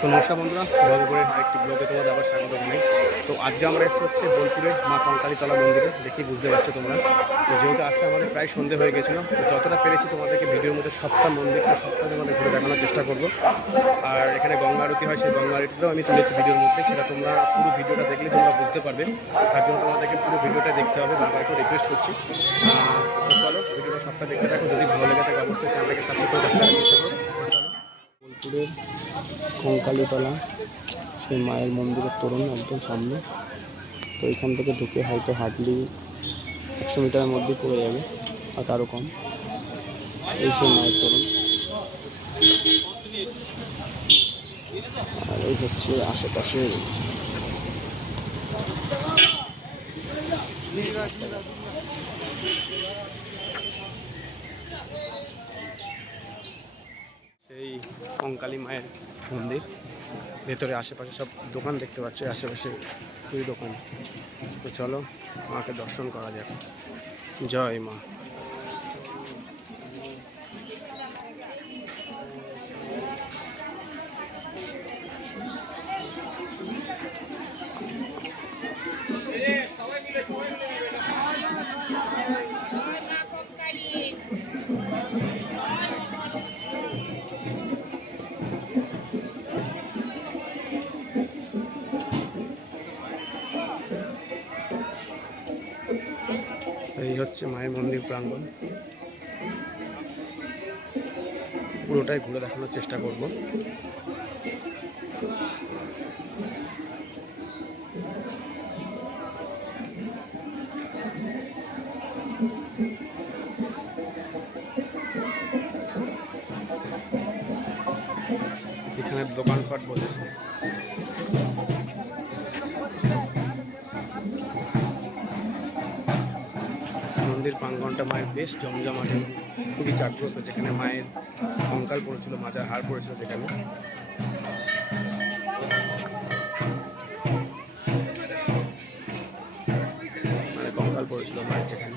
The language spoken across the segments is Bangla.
তো নমস্কার বন্ধুরা, বরাবরের আরেকটি ব্লগে তোমাদের আবার স্বাগত জানাই। তো আজকে আমরা এসেছি হচ্ছে বোলপুরের মা কঙ্কালীতলা মন্দিরে। দেখি বুঝতে পারছো তোমরা। তো যেহেতু আসতে আমাদের প্রায় সন্ধে হয়ে গেছিলো, তো যতটা পেরেছি তোমাদেরকে ভিডিওর মধ্যে সবটা মন্দিরটা সবটা তোমাদের ঘুরে দেখানোর চেষ্টা করব। আর এখানে গঙ্গা আরতি হয়, সেই গঙ্গা আরতিটাও আমি তুলেছি ভিডিওর মধ্যে, সেটা তোমরা পুরো ভিডিওটা দেখলে তোমরা বুঝতে পারবে। তার জন্য তোমাদেরকে পুরো ভিডিওটা দেখতে হবে, বারবার করে রিকোয়েস্ট করছি। তো চলো ভিডিওটা সবটা দেখতে থাকো, যদি ভালো লেগে থাকে অবশ্যই চ্যানেলটাকে সাবস্ক্রাইব করে দেখার চেষ্টা করো। বোলপুরের কঙ্কালীতলা সেই মায়ের মন্দিরের তোরণ একদম সামনে। তো এখান থেকে ঢুকে হয়তো হার্ডলি 100 মিটারের মধ্যে পড়ে যাবে আর তারও কম। এই সেই মায়ের তোরণ, আর এই হচ্ছে আশেপাশে সেই কঙ্কালী মায়ের মন্দির। ভেতরে আশেপাশে সব দোকান দেখতে পাচ্ছ, আশেপাশে দুই দোকান। তো চলো মাকে দর্শন করা যাক। জয় মা। এই হচ্ছে মায়ের মন্দির প্রাঙ্গণ, পুরোটাই ঘুরে দেখানোর চেষ্টা করব। এখানে দোকানপাট বসেছে। মন্দির প্রাঙ্গণটা মায়ের বেশ জমজমাটে, খুবই জাগ্রত। যেখানে মায়ের কঙ্কাল পড়েছিল, মাজার হার পড়েছিল, যেখানে মানে কঙ্কাল পড়েছিল মায়ের, যেখানে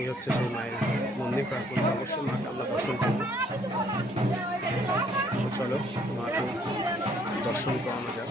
এই হচ্ছে সেই মায়ের মন্দির প্রাঙ্গণ। অবশ্যই মাকে আমরা দর্শন করব। তো চলো মাকে দর্শন করানো যাক।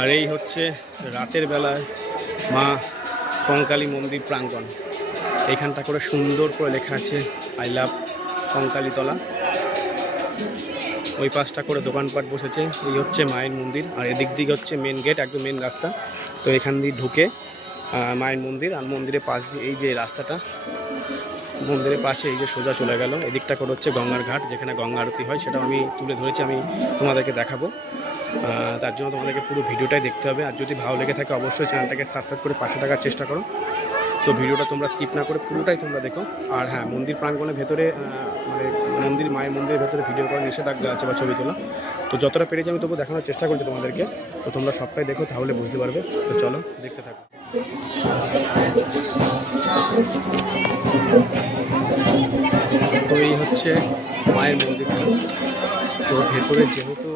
আর এই হচ্ছে রাতের বেলায় মা কঙ্কালী মন্দির প্রাঙ্গণ। এইখানটা করে সুন্দর করে লেখা আছে আই লাভ কঙ্কালীতলা। ওই পাশটা করে দোকানপাট বসেছে। এই হচ্ছে মায়ের মন্দির, আর এদিক দিকে হচ্ছে মেন গেট, একদম মেন রাস্তা। তো এখান দিয়ে ঢুকে মায়ের মন্দির, আর মন্দিরের পাশ দিয়ে এই যে রাস্তাটা, মন্দিরের পাশে এই যে সোজা চলে গেল। এদিকটা করে হচ্ছে গঙ্গার ঘাট, যেখানে গঙ্গা আরতি হয়, সেটাও আমি তুলে ধরেছি, আমি তোমাদেরকে দেখাবো। তার জন্য তোমাদেরকে পুরো ভিডিওটাই দেখতে হবে। আর যদি ভালো লেগে থাকে অবশ্যই চ্যানেলটাকে সাবস্ক্রাইব করে পাশে থাকার চেষ্টা করো। তো ভিডিওটা তোমরা স্কিপ না করে পুরোটাই তোমরা দেখো। আর হ্যাঁ, মন্দির প্রাঙ্গণের ভেতরে মানে মন্দির মায়ের মন্দিরের ভেতরে ভিডিও করা নিষেধাজ্ঞা আছে বা ছবি তোলা। তো যতটা পেরেছি আমি তবু দেখানোর চেষ্টা করছি তোমাদেরকে। তো তোমরা সবটাই দেখো, তাহলে বুঝতে পারবে। তো চলো দেখতে থাকো। তো এই হচ্ছে মায়ের মন্দিরটা। তো ভেতরে যেহেতু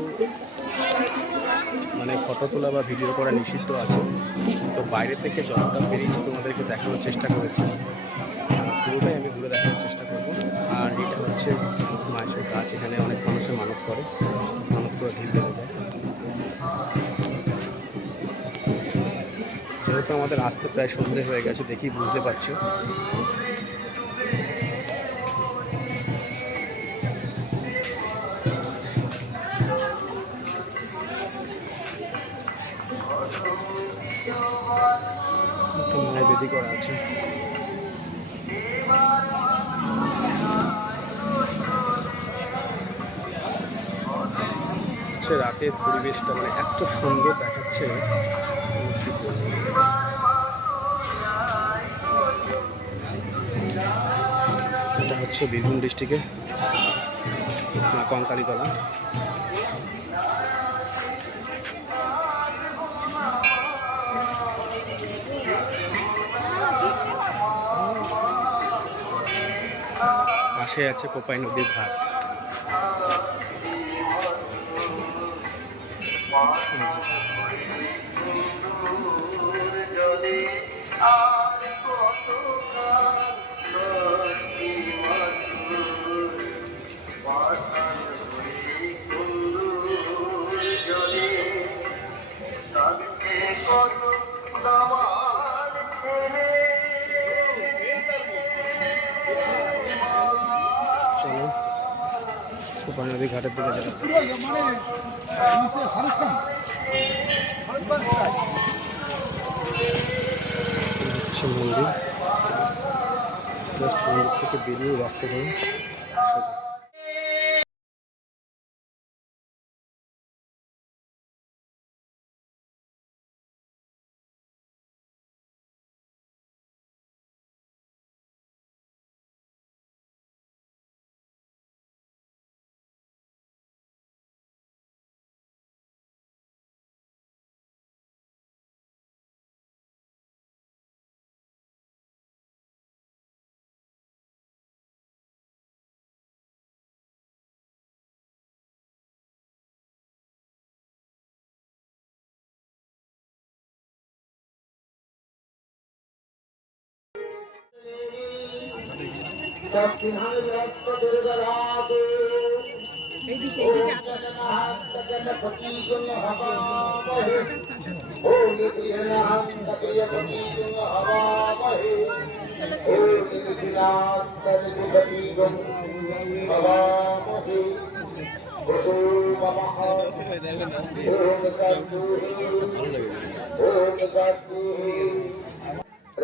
মানে ফটো তোলা বা ভিডিও করা নিষিদ্ধ আছে, তো বাইরে থেকে যতটা পেরেছি তোমাদেরকে দেখানোর চেষ্টা করেছি। পুরোটাই আমি ঘুরে দেখানোর চেষ্টা করব। আর এটা হচ্ছে মায়ের গাছ, এখানে অনেক মানুষের মানত করে ভিড় বেড়ে যায়। যেহেতু আমাদের আসতে প্রায় সন্ধে হয়ে গেছে, দেখি বুঝতে পারছো। একটা মায়ের বেদি করা আছে। রাতের পরিবেশটা মানে এত সুন্দর দেখাচ্ছে, কি বলবো। এটা হচ্ছে বীরভূম ডিস্ট্রিক্টে মা কঙ্কালীতলা। পাশে আছে কোপাই নদীর ঘাট। চলো কোপাই নদী ঘাটের দিকে যাবো। হচ্ছে মন্দির, জাস্ট মন্দির থেকে বেরিয়ে রাস্তা করে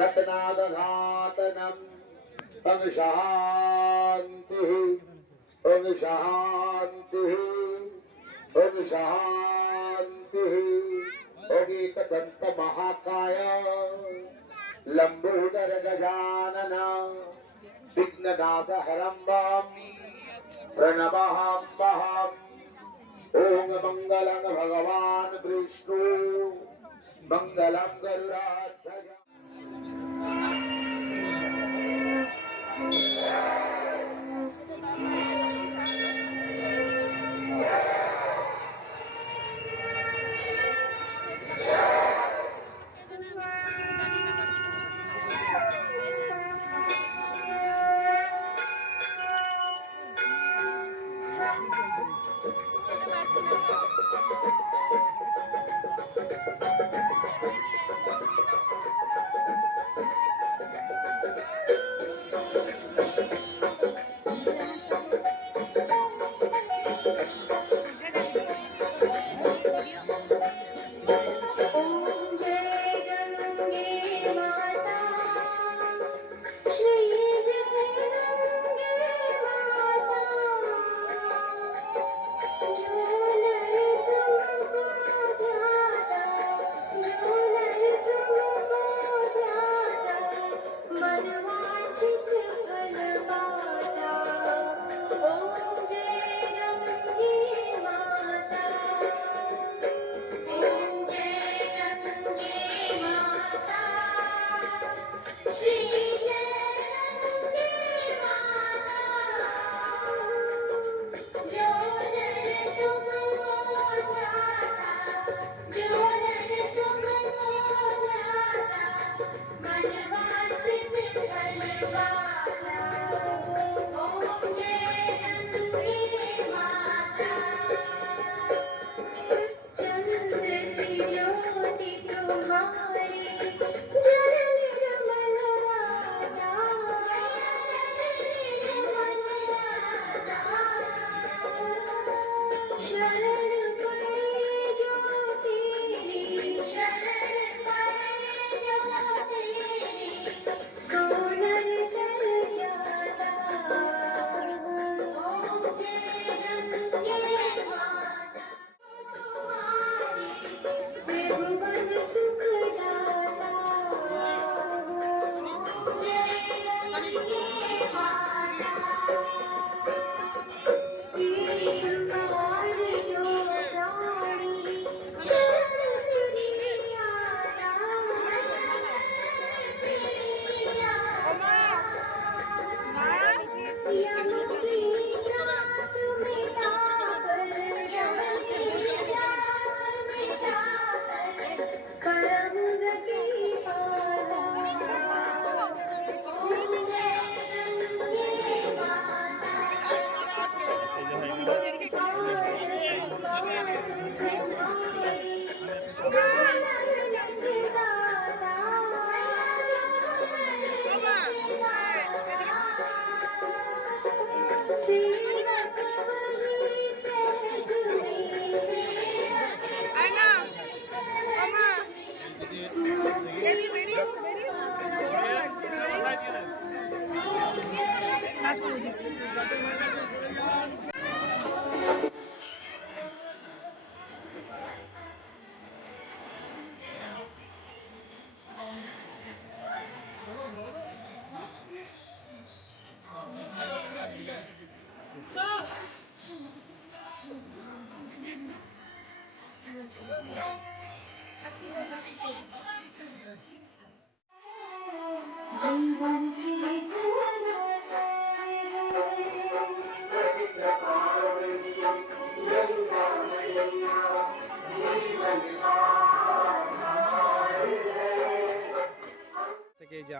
रत्नादघातनम ओम शांति ओम शांति ओम शांति ओम एकदंत महाकाय लंबोदर गजानन विघ्ननाथ हरम्बम प्रणवाम्बहम् ओम मंगलं भगवान विष्णु मंगलं गरुडाध्वज।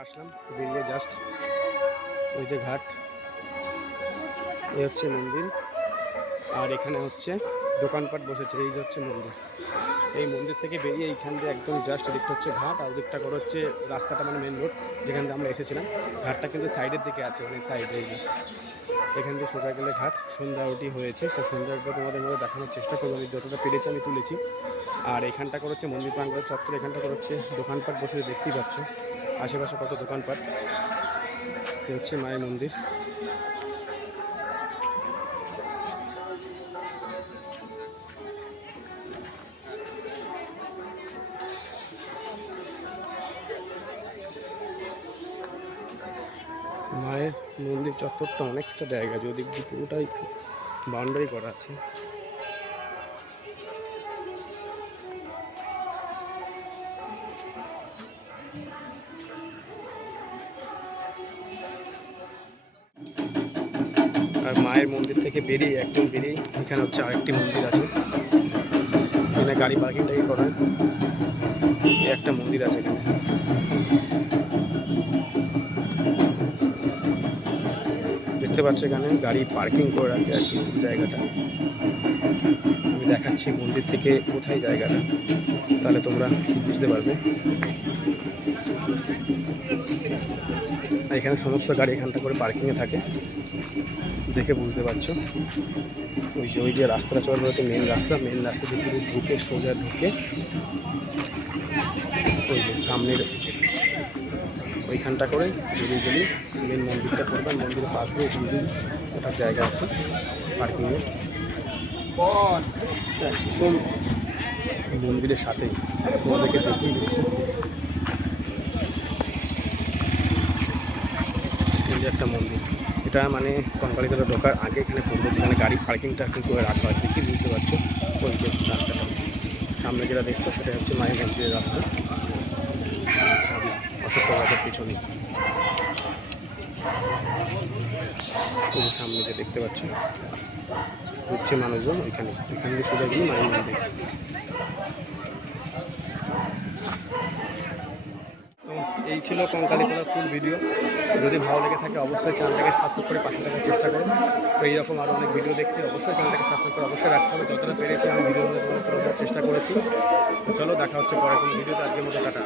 আসলাম, বেরিয়ে জাস্ট ওই যে ঘাট, এই হচ্ছে মন্দির, আর এখানে হচ্ছে দোকানপাট বসেছে। এই যে হচ্ছে মন্দির, এই মন্দির থেকে বেরিয়ে এইখান দিয়ে একদম জাস্ট দিকটা হচ্ছে ঘাট, আর দিকটা করে হচ্ছে রাস্তাটা, মানে মেন রোড যেখান দিয়ে আমরা এসেছিলাম। ঘাটটা কিন্তু সাইডের দিকে আছে, মানে সাইডে এই যে এখান দিয়ে সোজা গেলে ঘাট। সন্ধ্যা ওটি হয়েছে, তো সন্ধ্যাটা তোমাদের মধ্যে দেখানোর চেষ্টা করবো, আমি যতটা পেরেছি আমি তুলেছি। আর এখানটা করে হচ্ছে মন্দির প্রাঙ্গণের চত্বর, এখানটা করে হচ্ছে দোকানপাট বসে দেখতেই পাচ্ছ, আশেপাশে কত দোকানপাট। এই হচ্ছে মায়ের মন্দির। মায়ের মন্দির চত্বরটা অনেকটা জায়গা, যদি পুরোটাই বাউন্ডারি করা আছে। আর মায়ের মন্দির থেকে বেরিয়ে একদম বেরিয়ে এখানে হচ্ছে আরেকটি মন্দির আছে, এখানে গাড়ি পার্কিংটাই করা হয়। একটা মন্দির আছে এখানে, দেখতে পাচ্ছ এখানে গাড়ি পার্কিং করে রাখে আর কি জায়গাটা। আমি দেখাচ্ছি মন্দির থেকে কোথায় জায়গাটা, তাহলে তোমরা বুঝতে পারবে। এখানে সমস্ত গাড়ি এখানটা করে পার্কিংয়ে থাকে, দেখে বুঝতে পারছো। ওই যে রাস্তাটা চলে রয়েছে মেন রাস্তা থেকে পুরো ঢুকে সোজা ঢুকে ওই যে সামনের ওইখানটা করে গেলি মেন মন্দিরটা পড়বে। মন্দিরের পাশ দিয়ে ওটার জায়গা আছে পার্কিংয়ে, একদম মন্দিরের সাথেই। তোমাদেরকে দেখিয়ে দিচ্ছি, এই যে একটা মন্দির, এটা মানে কঙ্কালীতলা ঢোকার আগে এখানে পড়বে, যেখানে গাড়ি পার্কিংটা কিন্তু রাখা হয়। দেখি বুঝতে পারছো, ওই যে রাস্তাটা সামনে যেটা দেখছো সেটা হচ্ছে মায়ের মন্দিরের রাস্তা, অশোক গাছের পিছনে। ওই সামনে যে দেখতে পাচ্ছ হচ্ছে মানুষজন, ওইখানে দিয়ে সোজা গেলে মায়ের মন্দির। তো এই ছিল কঙ্কালীতলার ফুল ভিডিও। যদি ভালো লেগে থাকে অবশ্যই চ্যানেলটাকে সাবস্ক্রাইব করে পাশে থাকার চেষ্টা করো। তো এইরকম আরও অনেক ভিডিও দেখতে অবশ্যই চ্যানেলটাকে সাবস্ক্রাইব করে অবশ্যই রাখতে হবে। যতটা পেরেছি আমি ভিডিওর মধ্যে তুলে ধরার চেষ্টা করেছি। তো চলো, দেখা হচ্ছে পরে কোনো ভিডিওতে। আজকের মতো টাটা।